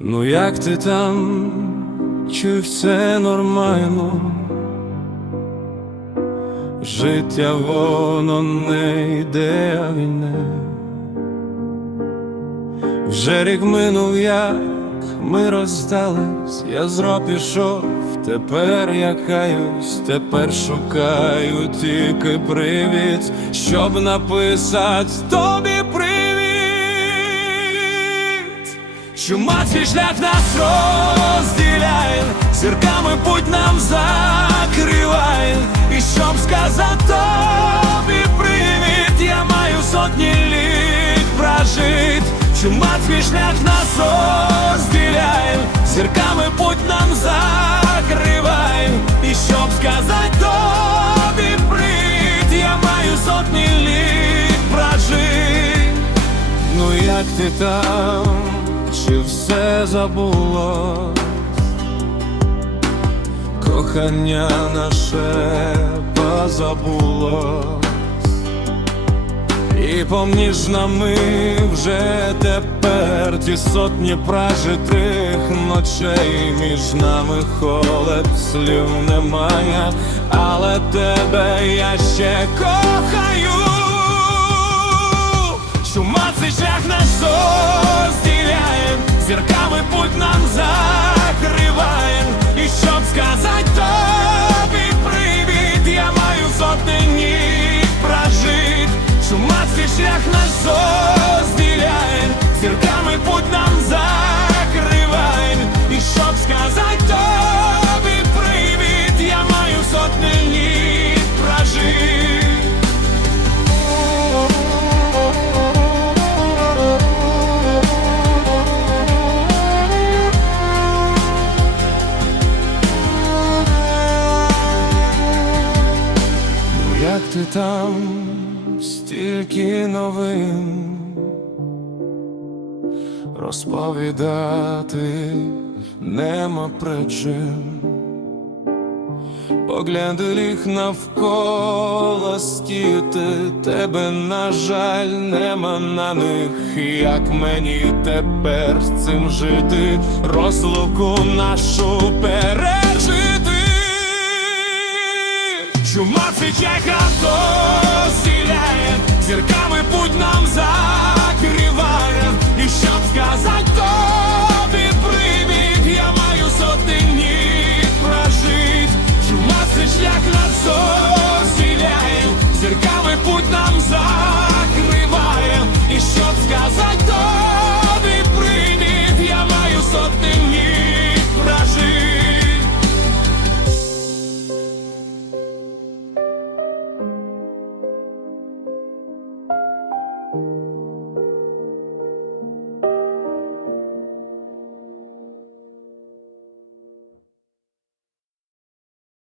Ну як ти там, чи все нормально? Життя воно не йде, а війне. Вже рік минув, як ми розстались, я зро пішов, тепер я каюсь, тепер шукаю тільки привід, щоб написати тобі привіт. Чума свій шлях нас розділяє, зірками путь нам закриває, і щоб сказати тобі привіт, я маю сотні літ прожить. Чума свій шлях нас розділяє, зірками путь нам закриває, і щоб сказати тобі привіт, я маю сотні літ прожить. Ну як ти там, чи все забуло? Кохання наше позабуло І помніж нами вже тепер ті сотні прожитих ночей між нами холод слів немає, але тебе я ще кохаю. Чума цей шлях нас Чума цей шлях нас розділяє, зірками путь нам закриває, і щоб сказати тобі привіт, я маю сотни ніг прожит. Ну, Як ти там, стільки новин розповідати нема причин. Погляди ліг навколо стіти, тебе, на жаль, нема на них. Як мені тепер цим жити, розлуку нашу пережити. Чума чеха сіляє, зірками путь нам закриває,